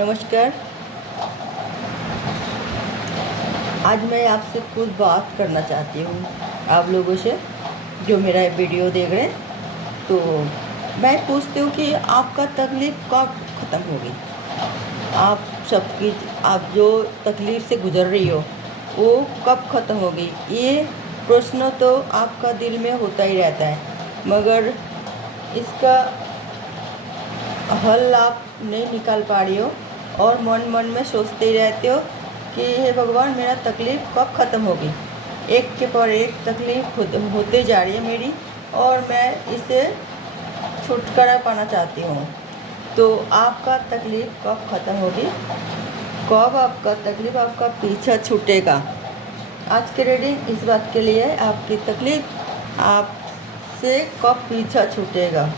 नमस्कार। आज मैं आपसे कुछ बात करना चाहती हूँ आप लोगों से जो मेरा वीडियो देख रहे हैं। तो मैं पूछती हूँ कि आपका तकलीफ़ कब ख़त्म होगी। आप सबकी आप जो तकलीफ़ से गुज़र रही हो वो कब ख़त्म होगी, ये प्रश्न तो आपका दिल में होता ही रहता है, मगर इसका हल आप नहीं निकाल पा रही हो और मन मन में सोचते ही रहते हो कि हे भगवान, मेरा तकलीफ़ कब ख़त्म होगी। एक के पर एक तकलीफ़ होते जा रही है मेरी, और मैं इसे छुटकारा पाना चाहती हूँ। तो आपका तकलीफ़ कब ख़त्म होगी, कब आपका तकलीफ़ आपका पीछा छूटेगा। आज की रीडिंग इस बात के लिए है, आपकी तकलीफ़ आपसे कब पीछा छूटेगा,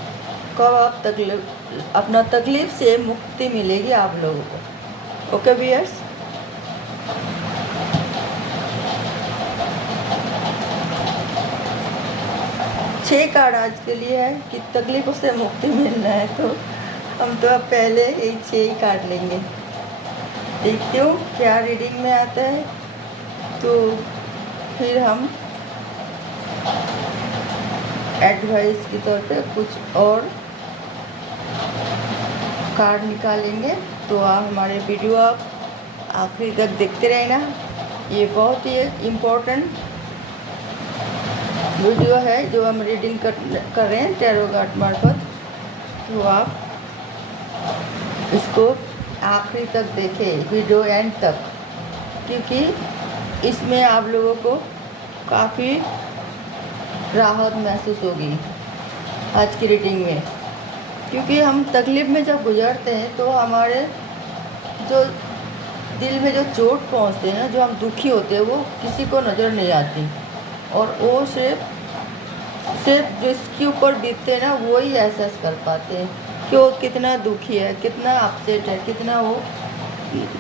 कब आप अपना तकलीफ़ से मुक्ति मिलेगी आप लोगों को। ओके व्यूअर्स, छः कार्ड आज के लिए है कि तकलीफ़ों से मुक्ति मिलना है, तो हम तो अब पहले ही 6 ही कार्ड लेंगे। देखते हो क्या रीडिंग में आता है, तो फिर हम एडवाइस के तौर पे कुछ और कार्ड निकालेंगे। तो आप हमारे वीडियो आप आखिरी तक देखते रहना। ये बहुत ही इम्पोर्टेंट वीडियो है जो हम रीडिंग कर रहे हैं टैरो कार्ड मार्फत। तो आप इसको आखिरी तक देखें, वीडियो एंड तक, क्योंकि इसमें आप लोगों को काफ़ी राहत महसूस होगी आज की रीडिंग में। क्योंकि हम तकलीफ़ में जब गुजरते हैं तो हमारे जो दिल में जो चोट पहुंचते हैं ना, जो हम दुखी होते हैं, वो किसी को नज़र नहीं आती, और वो सिर्फ जिसके ऊपर बीतते हैं ना वो ही एहसास कर पाते हैं कि वो कितना दुखी है, कितना अपसेट है, कितना वो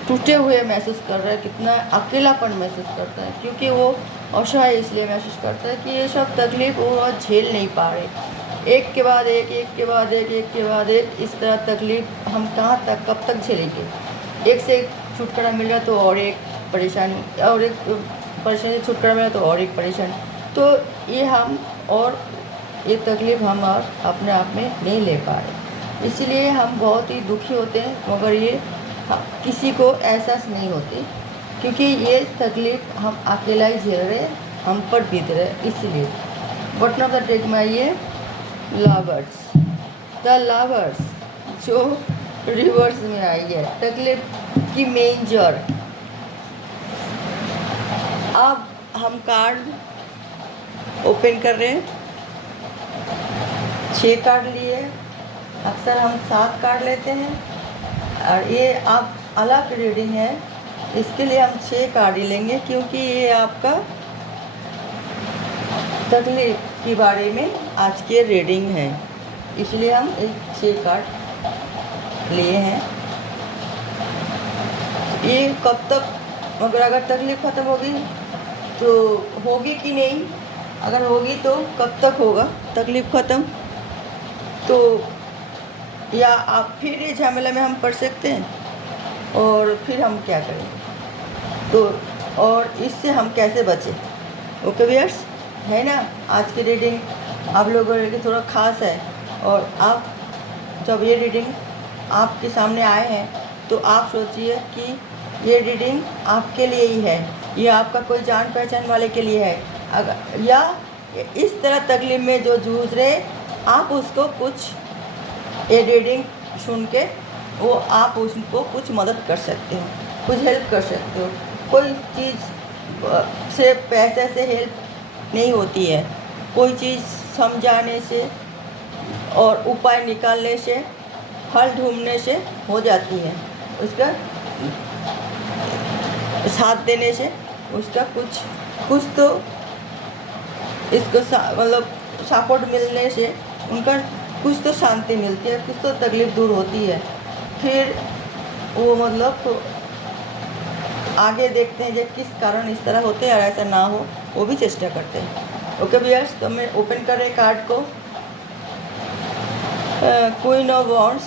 टूटे हुए महसूस कर रहा है, कितना अकेलापन महसूस करता है। क्योंकि वो असहाय इसलिए महसूस करता है कि ये सब तकलीफ़ वो झेल नहीं पा रहे। एक के बाद एक, एक के बाद एक, एक के बाद एक, इस तरह तकलीफ़ हम कहाँ तक कब तक झेलेंगे। एक से एक छुटकारा मिल रहा तो और एक परेशानी, और एक परेशानी से छुटकारा मिला तो और एक परेशानी। तो ये तकलीफ़ हम और अपने आप में नहीं ले पा रहे, इसलिए हम बहुत ही दुखी होते हैं, मगर ये किसी को एहसास नहीं होती, क्योंकि ये तकलीफ़ हम अकेला ही झेल रहे, हम पर बीत रहे। इसलिए बटन ऑफ द डेक में ये लवर्स, द लवर्स जो रिवर्स में आई है, तकलीफ की मेन जड़। अब हम कार्ड ओपन कर रहे हैं। 6 कार्ड लिए, अक्सर हम 7 कार्ड लेते हैं, और ये आप अलग रीडिंग है, इसके लिए हम 6 कार्ड ही लेंगे, क्योंकि ये आपका तकलीफ के बारे में आज की रीडिंग है, इसलिए हम 6 कार्ड लिए हैं। ये कब तक, मगर अगर तकलीफ़ ख़त्म होगी तो होगी कि नहीं, अगर होगी तो कब तक होगा तकलीफ़ ख़त्म, तो या आप फिर ये झमेला में हम पड़ सकते हैं, और फिर हम क्या करें, तो और इससे हम कैसे बचें। ओके व्यूअर्स, है ना, आज की रीडिंग आप लोगों के लिए थोड़ा ख़ास है, और आप जब ये रीडिंग आपके सामने आए हैं तो आप सोचिए कि ये रीडिंग आपके लिए ही है, ये आपका कोई जान पहचान वाले के लिए है, अगर या इस तरह तकलीफ़ में जो जूझ रहे, आप उसको कुछ ये रीडिंग सुन के वो आप उसको कुछ मदद कर सकते हो, कुछ हेल्प कर सकते हो। कोई चीज़ सिर्फ पैसे से हेल्प नहीं होती है, कोई चीज़ समझाने से और उपाय निकालने से, हल ढूंढने से हो जाती है, उसका साथ देने से, उसका कुछ तो इसको मतलब सपोर्ट मिलने से उनका कुछ तो शांति मिलती है, कुछ तो तकलीफ़ दूर होती है। फिर वो मतलब आगे देखते हैं कि किस कारण इस तरह होते हैं, और ऐसा ना हो वो भी चेष्टा करते हैं। ओके व्यूअर्स, तो मैं ओपन कर रहे कार्ड को। Queen of wands,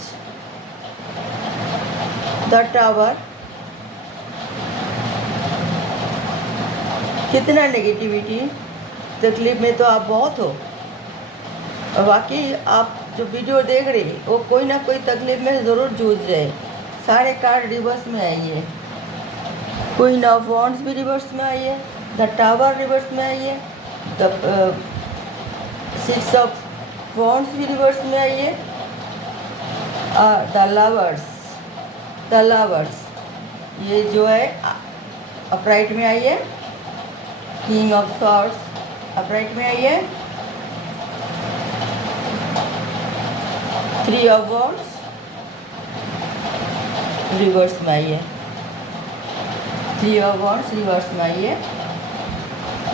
the tower, कितना नेगेटिविटी, तकलीफ में तो आप बहुत हो। और वाकई आप जो वीडियो देख रहे हैं वो कोई ना कोई तकलीफ में ज़रूर जूझ रहे। सारे कार्ड रिवर्स में आई है, क्वीन ऑफ वॉन्ड्स भी रिवर्स में आई है, द टावर रिवर्स में आई है, द सिक्स ऑफ वॉन्ड्स भी रिवर्स में आई है, द लवर्स ये जो है अपराइट में आई है, किंग ऑफ सॉर्ड्स अपराइट में आई है, थ्री ऑफ वॉन्ड्स रिवर्स में आई है, थ्री ऑफ वॉन्ड्स रिवर्स में आई है,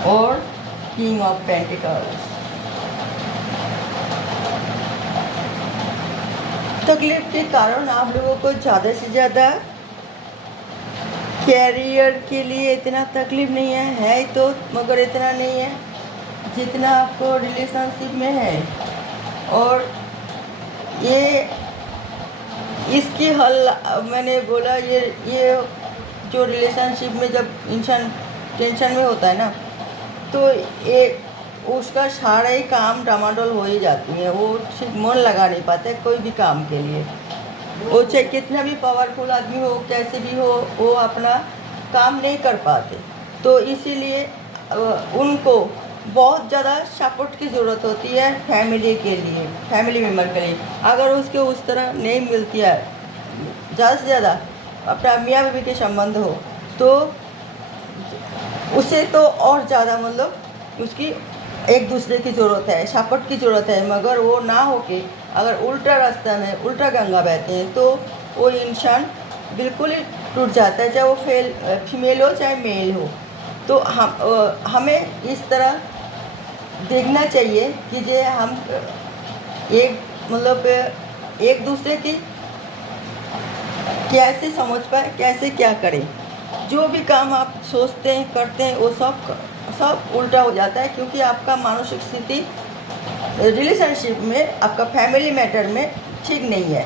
और किंग ऑफ पेंटिकल्स। तकलीफ के कारण आप लोगों को ज़्यादा से ज़्यादा कैरियर के लिए इतना तकलीफ नहीं है तो, मगर इतना नहीं है जितना आपको रिलेशनशिप में है। और ये इसकी हल मैंने बोला, ये जो रिलेशनशिप में जब इंसान टेंशन में होता है ना, तो ये उसका सारा ही काम डामाडोल हो ही जाती है, वो ठीक मन लगा नहीं पाता है कोई भी काम के लिए। वो चाहे कितना भी पावरफुल आदमी हो, कैसे भी हो, वो अपना काम नहीं कर पाते। तो इसीलिए उनको बहुत ज़्यादा सपोर्ट की ज़रूरत होती है फैमिली के लिए, फैमिली मेम्बर के लिए। अगर उसके उस तरह नहीं मिलती है, ज़्यादा से ज़्यादा अपना मियाँ बीवी के संबंध हो, तो उसे तो और ज़्यादा मतलब उसकी एक दूसरे की ज़रूरत है, सपोर्ट की ज़रूरत है। मगर वो ना हो के अगर उल्टा रास्ता में उल्टा गंगा बहते हैं तो वो इंसान बिल्कुल ही टूट जाता है, चाहे वो फीमेल हो चाहे मेल हो। तो हमें इस तरह देखना चाहिए कि जे हम एक मतलब एक दूसरे की कैसे समझ पाए, कैसे क्या करें। जो भी काम आप सोचते हैं करते हैं वो सब उल्टा हो जाता है, क्योंकि आपका मानसिक स्थिति रिलेशनशिप में, आपका फैमिली मैटर में ठीक नहीं है।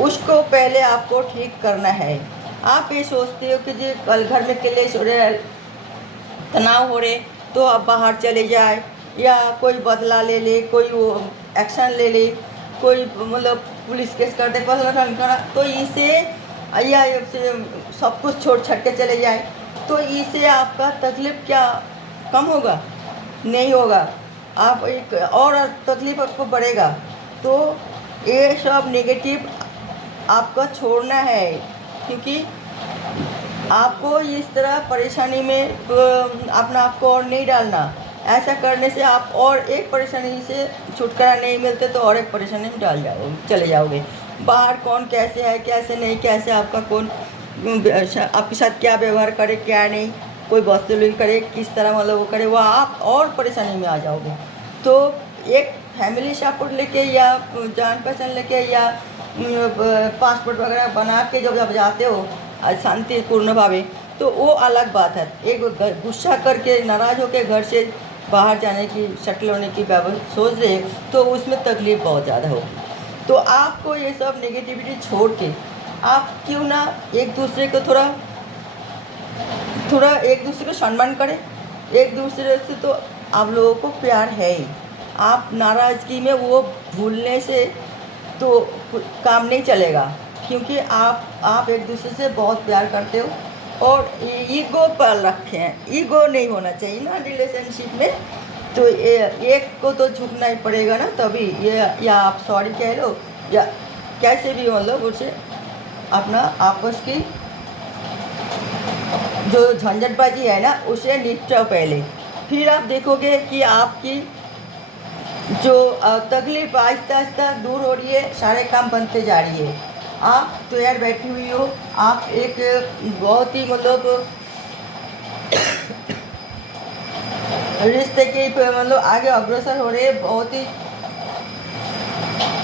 उसको पहले आपको ठीक करना है। आप ये सोचते हो कि जी कल घर में क्लेश हो रहे, तनाव हो रहे, तो आप बाहर चले जाए या कोई बदला ले ले, कोई वो एक्शन ले ले, कोई मतलब पुलिस केस कर दे, तो इसे या सब कुछ छोड़ छाड़ के चले जाए, तो इससे आपका तकलीफ क्या कम होगा? नहीं होगा, आप एक और तकलीफ आपको बढ़ेगा। तो ये सब नेगेटिव आपको छोड़ना है, क्योंकि आपको इस तरह परेशानी में अपना आपको और नहीं डालना। ऐसा करने से आप और एक परेशानी से छुटकारा नहीं मिलते तो और एक परेशानी में चले जाओगे। बाहर कौन कैसे है, कैसे नहीं, कैसे आपका कौन आपके साथ क्या व्यवहार करे, क्या नहीं, कोई बदसलूकी करे, किस तरह मतलब वो करे, वो आप और परेशानी में आ जाओगे। तो एक फैमिली सपोर्ट लेके या जान पहचान लेके या पासपोर्ट वगैरह बना के जब आप जाते हो शांतिपूर्ण भावे, तो वो अलग बात है। एक गुस्सा करके नाराज़ होकर घर से बाहर जाने की, सेटल होने की सोच रहे, तो उसमें तकलीफ बहुत ज़्यादा होगी। तो आपको ये सब नेगेटिविटी छोड़ के आप क्यों ना एक दूसरे को थोड़ा एक दूसरे को सम्मान करें। एक दूसरे से तो आप लोगों को प्यार है ही, आप नाराज़गी में वो भूलने से तो काम नहीं चलेगा, क्योंकि आप एक दूसरे से बहुत प्यार करते हो और ईगो पर रखे हैं। ईगो नहीं होना चाहिए ना रिलेशनशिप में, तो एक को तो झुकना ही पड़ेगा ना, तभी ये या आप सॉरी कह लो या कैसे भी मतलब उसे अपना आपस की जो झंझटबाजी है ना उसे निपटाओ पहले। फिर आप देखोगे कि आपकी जो तकलीफ आहिस्ता आहिस्ता दूर हो रही है, सारे काम बनते जा रही है। आप तो यार बैठी हुई हो, आप एक बहुत ही मतलब रिश्ते के मतलब आगे अग्रसर हो रहे,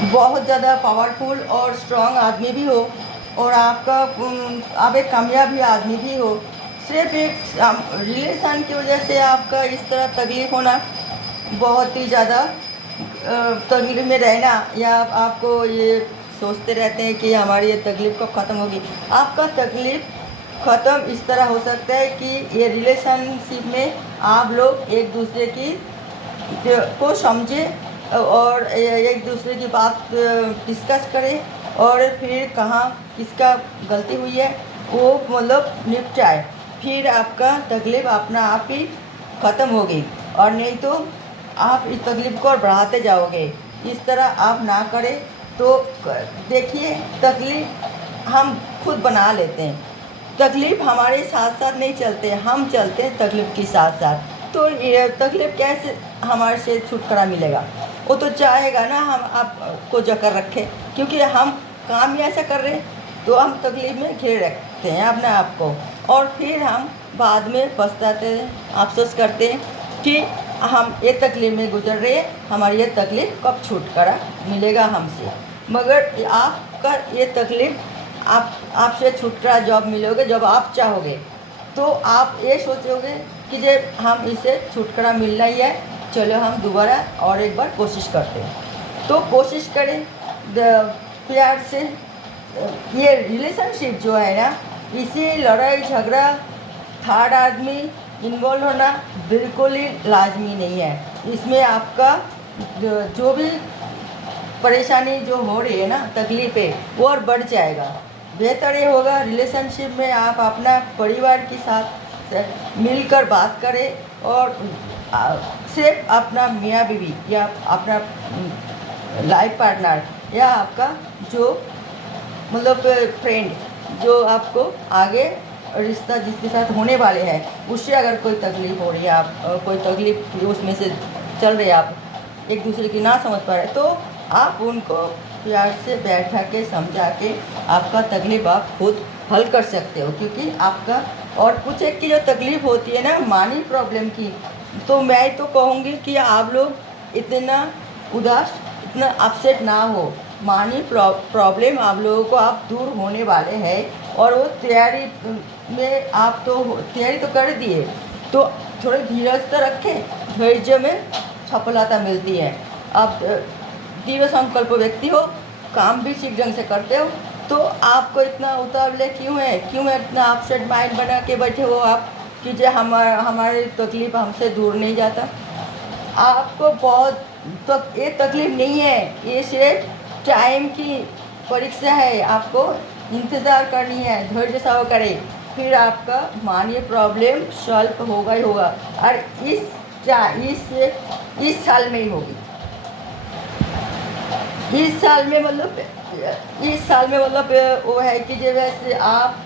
बहुत ज़्यादा पावरफुल और स्ट्रांग आदमी भी हो, और आप एक कामयाबी आदमी भी हो। सिर्फ एक रिलेशन की वजह से आपका इस तरह तकलीफ होना, बहुत ही ज़्यादा तकलीफ में रहना, या आपको ये सोचते रहते हैं कि हमारी ये तकलीफ़ कब ख़त्म होगी। आपका तकलीफ़ ख़त्म इस तरह हो सकता है कि ये रिलेशनशिप में आप लोग एक दूसरे की को समझें और एक दूसरे की बात डिस्कस करें और फिर कहाँ किसका गलती हुई है वो मतलब निपटाए, फिर आपका तकलीफ़ अपना आप ही ख़त्म होगी। और नहीं तो आप इस तकलीफ़ को और बढ़ाते जाओगे। इस तरह आप ना करें। तो देखिए, तकलीफ़ हम खुद बना लेते हैं, तकलीफ़ हमारे साथ साथ नहीं चलते, हम चलते हैं तकलीफ़ के साथ साथ। तो ये तकलीफ़ कैसे हमारे से छुटकारा मिलेगा? वो तो चाहेगा ना हम आपको जकड़ रखें, क्योंकि हम काम ही ऐसा कर रहे हैं, तो हम तकलीफ़ में घिरे रखते हैं अपने आप को और फिर हम बाद में पछताते हैं, अफ़सोस करते हैं कि हम ये तकलीफ़ में गुजर रहे हैं, हमारी ये तकलीफ़ कब छुटकारा मिलेगा हमसे। मगर आपका ये तकलीफ़ आपसे छुटकारा जब मिलोगे, जब आप चाहोगे, तो आप ये सोचोगे कि जब हम इससे छुटकारा मिलना ही है, चलो हम दोबारा और एक बार कोशिश करते हैं। तो कोशिश करें प्यार से। ये रिलेशनशिप जो है ना, इसी लड़ाई झगड़ा थर्ड आदमी इन्वॉल्व होना बिल्कुल ही लाजमी नहीं है। इसमें आपका जो भी परेशानी जो हो रही है ना, तकलीफ़ें, वो और बढ़ जाएगा। बेहतर ये होगा रिलेशनशिप में आप अपना परिवार के साथ मिलकर बात करें और सिर्फ अपना मियाँ बीवी या अपना लाइफ पार्टनर या आपका जो मतलब फ्रेंड जो आपको आगे रिश्ता जिसके साथ होने वाले हैं, उससे अगर कोई तकलीफ़ हो रही है, आप कोई तकलीफ़ उसमें से चल रही है, आप एक दूसरे की ना समझ पा रहे, तो आप उनको प्यार से बैठा के समझा के आपका तकलीफ़ आप खुद हल कर सकते हो। क्योंकि आपका और कुछ एक की जो तकलीफ़ होती है ना मनी प्रॉब्लम की, तो मैं तो कहूँगी कि आप लोग इतना उदास, इतना अपसेट ना हो। मनी प्रॉब्लम आप लोगों को आप दूर होने वाले हैं और वो तैयारी में आप तो तैयारी तो कर दिए, तो थोड़े धीरज तो रखें, धैर्य में सफलता मिलती है। आप दृढ़ संकल्प व्यक्ति हो, काम भी ठीक ढंग से करते हो, तो आपको इतना उतावले क्यों है इतना अपसेट माइंड बना के बैठे हो आप कि जो हमारी तकलीफ़ हमसे दूर नहीं जाता। आपको बहुत तो ये तकलीफ़ नहीं है, ये सिर्फ टाइम की परीक्षा है, आपको इंतज़ार करनी है, धैर्य सह करें, फिर आपका मानिए प्रॉब्लम सॉल्व होगा ही होगा। और इस साल में ही होगी। इस साल में मतलब वो है कि जब वैसे आप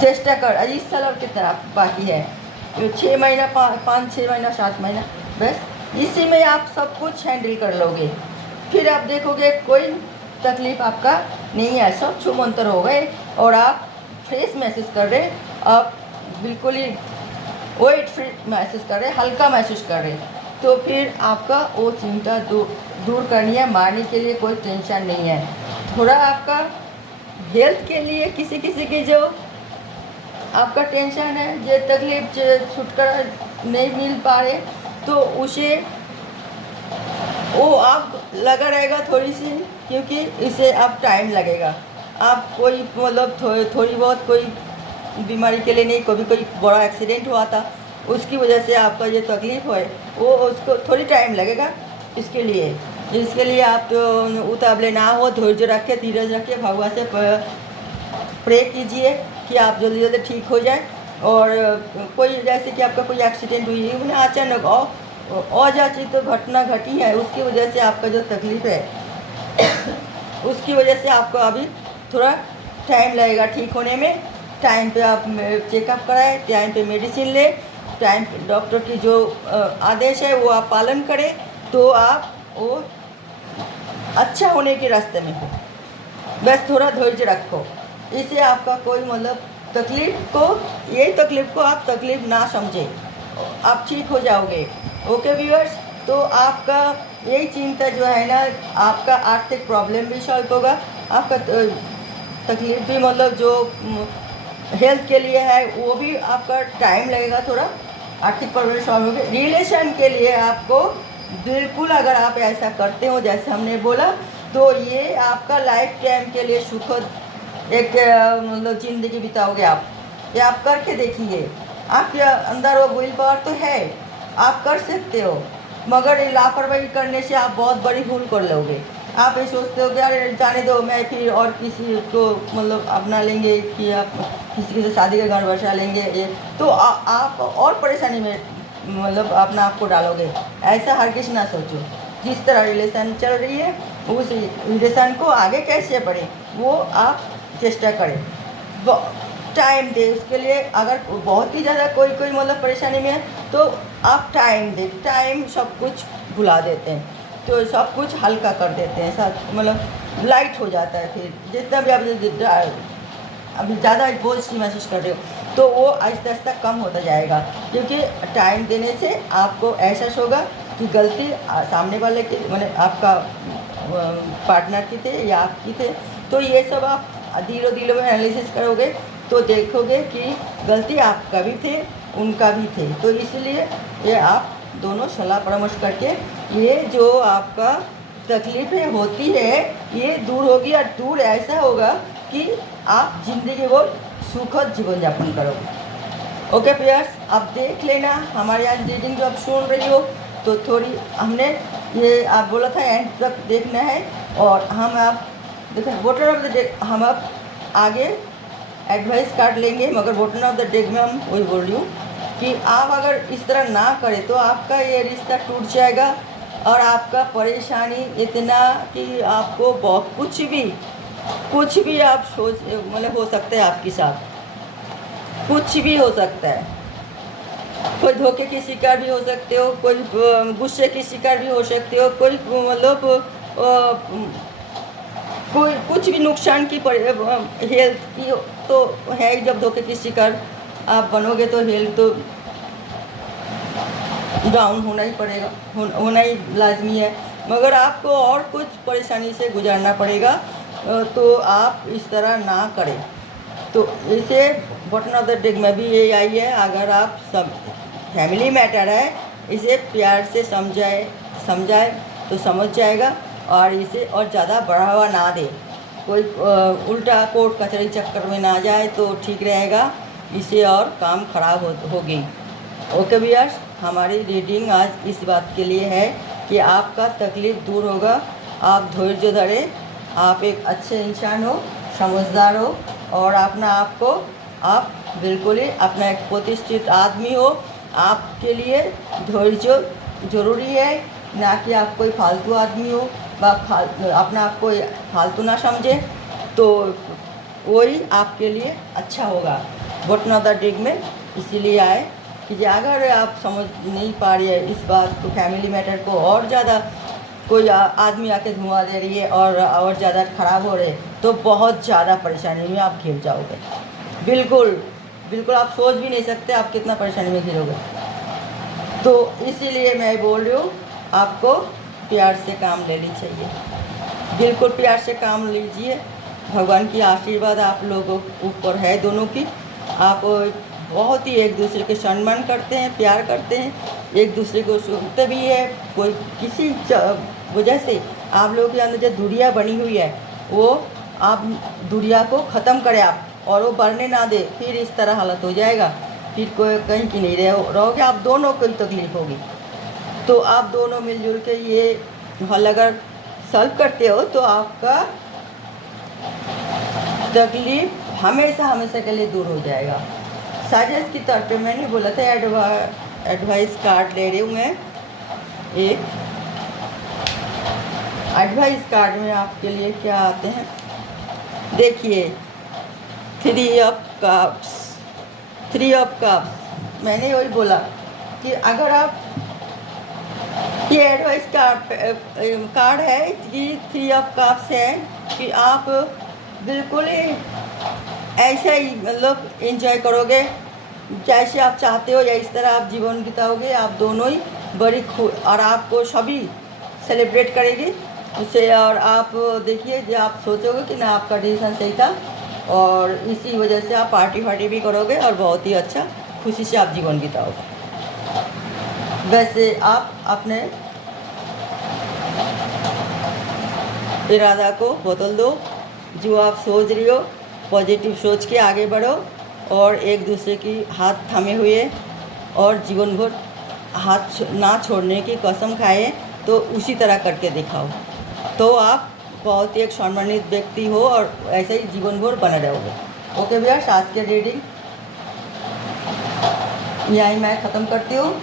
चेष्टा कर, इस साल और कितना बाकी है, 6 महीना, 5-6 महीना, 7 महीना, बस इसी में आप सब कुछ हैंडल कर लोगे। फिर आप देखोगे कोई तकलीफ़ आपका नहीं है, सब छूमंतर हो गए और आप फ्रेश महसूस कर रहे, आप बिल्कुल ही वेट फ्री महसूस कर रहे, हल्का महसूस कर रहे। तो फिर आपका वो चिंता दूर करनी है, मारने के लिए कोई टेंशन नहीं है। थोड़ा आपका हेल्थ के लिए किसी की जो आपका टेंशन है, जो तकलीफ छुटकारा नहीं मिल पा रहे, तो उसे वो आप लगा रहेगा थोड़ी सी, क्योंकि इसे आप टाइम लगेगा। आप कोई मतलब थोड़ी बहुत कोई बीमारी के लिए नहीं, कभी कोई बड़ा एक्सीडेंट हुआ था, उसकी वजह से आपका ये तकलीफ़ है, वो उसको थोड़ी टाइम लगेगा। इसके लिए आप तो उतावले ना हो, धैर्य रखें, धीरज रखें, भगवान से प्रे कीजिए कि आप जल्दी जल्दी ठीक हो जाए। और कोई जैसे कि आपका कोई एक्सीडेंट हुई है, उन्हें अचानक अयाचित तो घटना घटी है, उसकी वजह से आपका जो तकलीफ़ है उसकी वजह से आपको अभी थोड़ा टाइम लगेगा ठीक होने में। टाइम पे आप चेकअप कराएं, टाइम पे मेडिसिन लें, टाइम पे डॉक्टर की जो आदेश है वो आप पालन करें, तो आप वो अच्छा होने के रास्ते में हो। बस थोड़ा धैर्य रखो, इससे आपका कोई मतलब तकलीफ़ को आप तकलीफ़ ना समझें, आप ठीक हो जाओगे। ओके व्यूअर्स, तो आपका यही चिंता जो है ना, आपका आर्थिक प्रॉब्लम भी सॉल्व होगा, आपका तकलीफ़ भी मतलब जो हेल्थ के लिए है वो भी आपका टाइम लगेगा, थोड़ा आर्थिक प्रॉब्लम सॉल्व होगी। रिलेशन के लिए आपको बिल्कुल, अगर आप ऐसा करते हो जैसे हमने बोला, तो ये आपका लाइफ टाइम के लिए सुखद एक मतलब ज़िंदगी बिताओगे आप। ये आप करके देखिए, आपके अंदर वो विल पावर तो है, आप कर सकते हो, मगर ये लापरवाही करने से आप बहुत बड़ी भूल कर लोगे। आप ये सोचते हो कि अरे जाने दो, मैं फिर और किसी को मतलब अपना लेंगे कि आप किसी से शादी का घर बसा लेंगे, ये तो आप और परेशानी में मतलब अपना आप को डालोगे। ऐसा हर किसी ना सोचो। जिस तरह रिलेशन चल रही है उस रिलेशन को आगे कैसे बढ़े वो आप चेष्टा करें, टाइम दे उसके लिए। अगर बहुत ही ज़्यादा कोई कोई मतलब परेशानी में है तो आप टाइम दे, टाइम सब कुछ भुला देते हैं, तो सब कुछ हल्का कर देते हैं, सब मतलब लाइट हो जाता है। फिर जितना भी आप अभी ज़्यादा बोझ सी महसूस कर रहे हो तो वो आहिस्ता आहिस्ता कम होता जाएगा, क्योंकि टाइम देने से आपको एहसास होगा कि गलती सामने वाले की मतलब आपका पार्टनर की थे या आपकी थे। तो ये सब आप दिलों दिलों में एनालिसिस करोगे तो देखोगे कि गलती आपका भी थे उनका भी थे। तो इसलिए ये आप दोनों सलाह परामर्श करके ये जो आपका तकलीफ़ें होती है ये दूर होगी, और दूर ऐसा होगा कि आप ज़िंदगी को सुखद जीवन यापन करोगे। ओके प्यार्स, आप देख लेना हमारे आज रीडिंग जो आप सुन रही हो तो थोड़ी हमने ये आप बोला था एंड तक देखना है, और हम आप देखें बॉटम ऑफ द डेक हम आप आगे एडवाइस कार्ड लेंगे, मगर बॉटम ऑफ द डेक में हम वही बोल रही हूँ कि आप अगर इस तरह ना करें तो आपका ये रिश्ता टूट जाएगा और आपका परेशानी इतना कि आपको बहुत कुछ भी आप सोच मतलब हो सकता है आपके साथ, कुछ भी हो सकता है। कोई धोखे की शिकार भी हो सकते हो, कोई गुस्से की शिकार भी हो सकते हो, कोई मतलब कोई कुछ भी नुकसान की हेल्थ की तो है। जब धोखे की शिकार आप बनोगे तो हेल्थ तो डाउन होना ही पड़ेगा, होना ही लाजमी है, मगर आपको और कुछ परेशानी से गुजारना पड़ेगा। तो आप इस तरह ना करें। तो इसे बॉटम ऑफ द डेक में भी ये आई है, अगर आप सब फैमिली मैटर है इसे प्यार से समझाए तो समझ जाएगा, और इसे और ज़्यादा बढ़ावा ना दे, कोई उल्टा कोर्ट कचहरी चक्कर में ना जाए तो ठीक रहेगा, इसे और काम खराब होगी। ओके व्यूअर्स, हमारी रीडिंग आज इस बात के लिए है कि आपका तकलीफ़ दूर होगा, आप धैर्य धरें, आप एक अच्छे इंसान हो, समझदार हो, और अपना आप को आप बिल्कुल ही अपना एक प्रतिष्ठित आदमी हो। आपके लिए धैर्य ज़रूरी है, ना कि आप कोई फालतू आदमी हो अपना आप को फालतू ना समझे, तो वही आपके लिए अच्छा होगा। बॉटम ऑफ द डेक में इसीलिए आए कि अगर आप समझ नहीं पा रही है इस बात को, फैमिली मैटर को, और ज़्यादा कोई आदमी आके धुआं दे रही है और ज़्यादा ख़राब हो रहे हैं तो बहुत ज़्यादा परेशानी में आप घिर जाओगे। बिल्कुल आप सोच भी नहीं सकते आप कितना परेशानी में घिरोगे। तो इसीलिए मैं बोल रही हूँ आपको प्यार से काम लेनी चाहिए, बिल्कुल प्यार से काम लीजिए। भगवान की आशीर्वाद आप लोगों ऊपर है दोनों की। आप बहुत ही एक दूसरे के सम्मान करते हैं, प्यार करते हैं, एक दूसरे को सुनते भी है। कोई किसी वजह से आप लोगों के अंदर जो दूरियां बनी हुई है वो आप दूरियां को ख़त्म करें आप, और वो बढ़ने ना दे, फिर इस तरह हालत हो जाएगा, फिर कोई कहीं की नहीं रहोगे, आप दोनों को तकलीफ़ होगी। तो आप दोनों मिलजुल के ये हल अगर सॉल्व करते हो तो आपका तकलीफ़ हमेशा के लिए दूर हो जाएगा। साजिश की तौर पे मैंने बोला था एडवाइस कार्ड ले रही हूँ मैं। एक एडवाइस कार्ड में आपके लिए क्या आते हैं देखिए, 3 ऑफ कप्स। मैंने वही बोला कि अगर आप ये एडवाइस कार्ड है कि 3 ऑफ कप्स है कि आप बिल्कुल ही ऐसा ही मतलब एंजॉय करोगे जैसे आप चाहते हो, या इस तरह आप जीवन बिताओगे। आप दोनों ही बड़ी और आपको सभी सेलिब्रेट करेगी उसे, और आप देखिए जो आप सोचोगे कि ना आपका डिसीजन सही था, और इसी वजह से आप पार्टी भी करोगे और बहुत ही अच्छा खुशी से आप जीवन बिताओगे। वैसे आप अपने इरादा को बदल दो। जो आप सोच रही हो पॉजिटिव सोच के आगे बढ़ो और एक दूसरे की हाथ थामे हुए और जीवन भर ना छोड़ने की कसम खाए, तो उसी तरह करके दिखाओ, तो आप बहुत ही एक सम्मानित व्यक्ति हो और ऐसे ही जीवन भर बने रहोगे। ओके भैया, आज के रीडिंग यहीं मैं ख़त्म करती हूँ।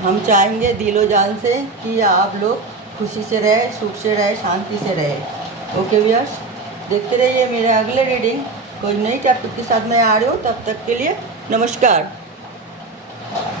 हम चाहेंगे दिलो जान से कि आप लोग खुशी से रहे, सुख से रहे, शांति से रहे। ओके भैया, देखते रहिए मेरे अगले रीडिंग। कोई नई टॉपिक के साथ मैं आ रही हूँ, तब तक के लिए नमस्कार।